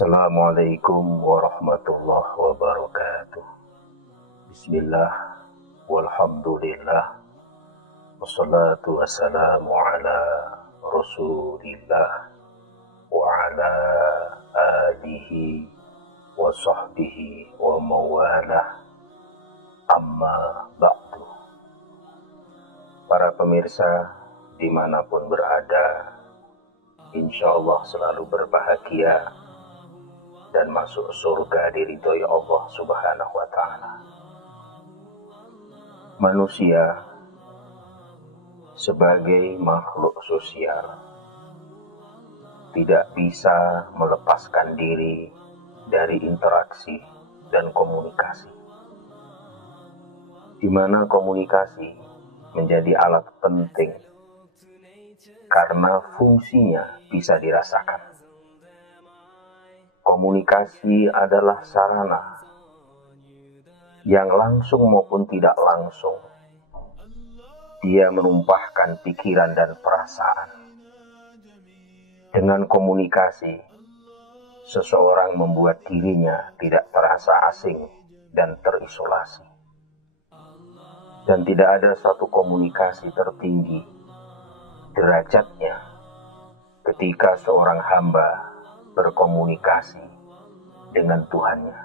Assalamualaikum warahmatullahi wabarakatuh. Bismillah, walhamdulillah, wassalatu wassalamu ala rasulillah wa ala alihi wa sahbihi wa mawalah, amma ba'du. Para pemirsa dimanapun berada, insyaallah selalu berbahagia dan masuk surga diridhoi Allah Subhanahu wa ta'ala. Manusia sebagai makhluk sosial tidak bisa melepaskan diri dari interaksi dan komunikasi, di mana komunikasi menjadi alat penting karena fungsinya bisa dirasakan. Komunikasi adalah sarana yang langsung maupun tidak langsung. Dia menumpahkan pikiran dan perasaan. Dengan komunikasi, seseorang membuat dirinya tidak terasa asing dan terisolasi. Dan tidak ada satu komunikasi tertinggi derajatnya ketika seorang hamba berkomunikasi dengan Tuhannya.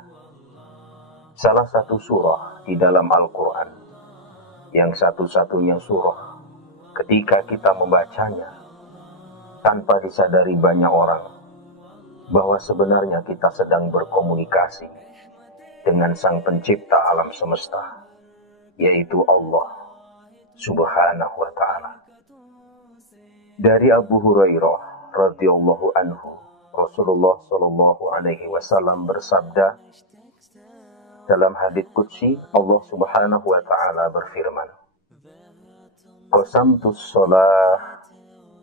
Salah satu surah di dalam Al-Quran, yang satu-satunya surah ketika kita membacanya tanpa disadari banyak orang bahwa sebenarnya kita sedang berkomunikasi dengan Sang Pencipta alam semesta, yaitu Allah Subhanahu wa ta'ala. Dari Abu Hurairah radhiyallahu anhu, Rasulullah Shallallahu Alaihi Wasallam bersabda dalam hadits qudsi, Allah Subhanahu Wa Taala berfirman, qasamtus shalah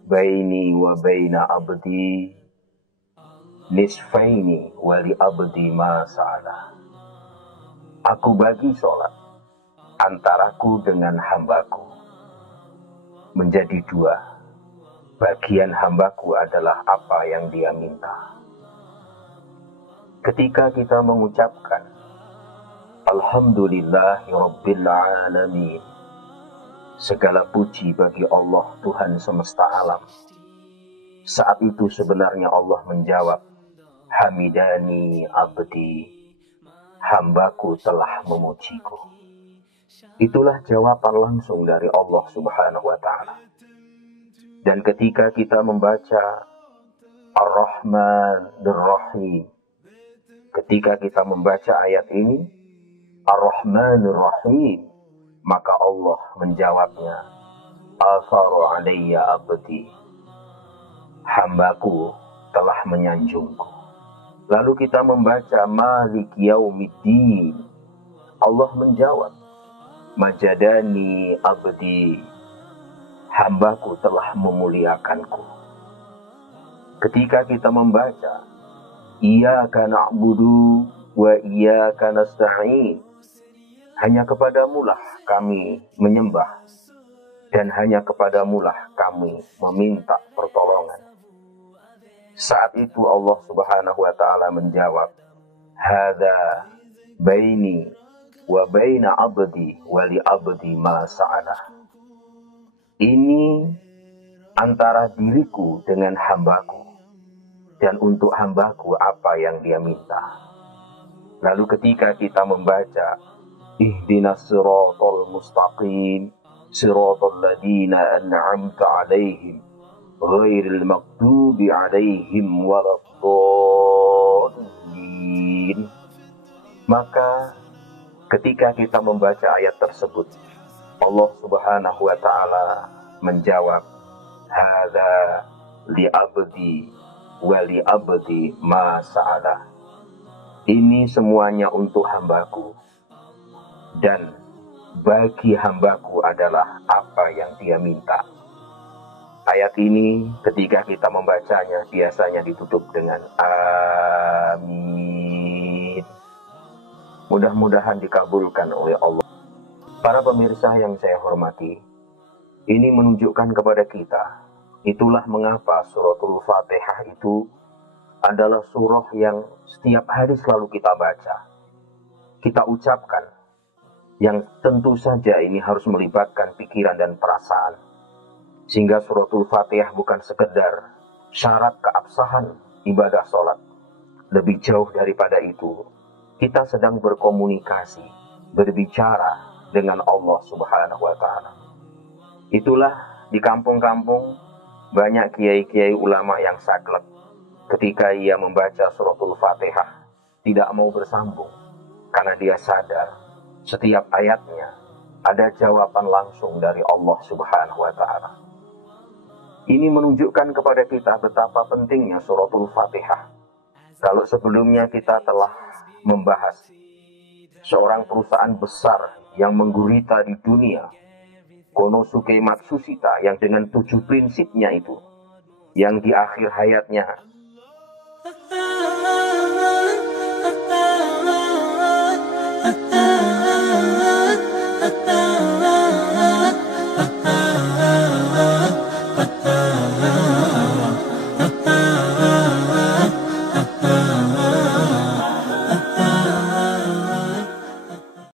baini wa baina abdi nisfaini wa li abdi ma sa'ala. Aku bagi sholat antaraku dengan hambaku menjadi dua. Bagian hambaku adalah apa yang dia minta. Ketika kita mengucapkan Alhamdulillahi Rabbil Alamin, segala puji bagi Allah Tuhan semesta alam, saat itu sebenarnya Allah menjawab, Hamidani abdi, hambaku telah memujiku. Itulah jawaban langsung dari Allah Subhanahu wa ta'ala. Dan ketika kita membaca Ar-Rahman Ar-Rahim, ketika kita membaca ayat ini, Ar-Rahman Ar-Rahim, maka Allah menjawabnya, Afaru alayya abdi, hambaku telah menyanjungku. Lalu kita membaca Malik Yaumiddin, Allah menjawab, Majadani abdi, hambaku telah memuliakanku. Ketika kita membaca Iyyaka na'budu wa iyyaka nasta'in, hanya kepadamulah kami menyembah dan hanya kepadamulah kami meminta pertolongan. Saat itu Allah Subhanahu wa ta'ala menjawab, Hadza baini wa baina abdi wa li abdi ma sa'alah. Ini antara diriku dengan hambaku, dan untuk hambaku apa yang dia minta. Lalu ketika kita membaca Ihdinas siratal mustaqim, siratal ladzina an'amta 'alaihim, ghairil maghdubi 'alaihim waladdallin, maka ketika kita membaca ayat tersebut, Allah Subhanahu wa ta'ala menjawab, Hadza li abdi wa li abdi ma sa'ala. Ini semuanya untuk hambaku, dan bagi hambaku adalah apa yang dia minta. Ayat ini ketika kita membacanya biasanya ditutup dengan Amin. Mudah-mudahan dikabulkan oleh Allah. Para pemirsa yang saya hormati, ini menunjukkan kepada kita, itulah mengapa suratul Fatihah itu adalah surah yang setiap hari selalu kita baca, kita ucapkan, yang tentu saja ini harus melibatkan pikiran dan perasaan. Sehingga suratul Fatihah bukan sekedar syarat keabsahan ibadah sholat. Lebih jauh daripada itu, kita sedang berkomunikasi, berbicara dengan Allah Subhanahu wa Ta'ala. Itulah di kampung-kampung banyak kiai-kiai ulama yang saklek ketika ia membaca suratul Fatihah tidak mau bersambung, karena dia sadar setiap ayatnya ada jawaban langsung dari Allah Subhanahu wa Ta'ala. Ini menunjukkan kepada kita betapa pentingnya suratul Fatihah. Kalau sebelumnya kita telah membahas seorang perusahaan besar yang menggurita di dunia, Konosuke Matsushita, yang dengan 7 prinsipnya itu, yang di akhir hayatnya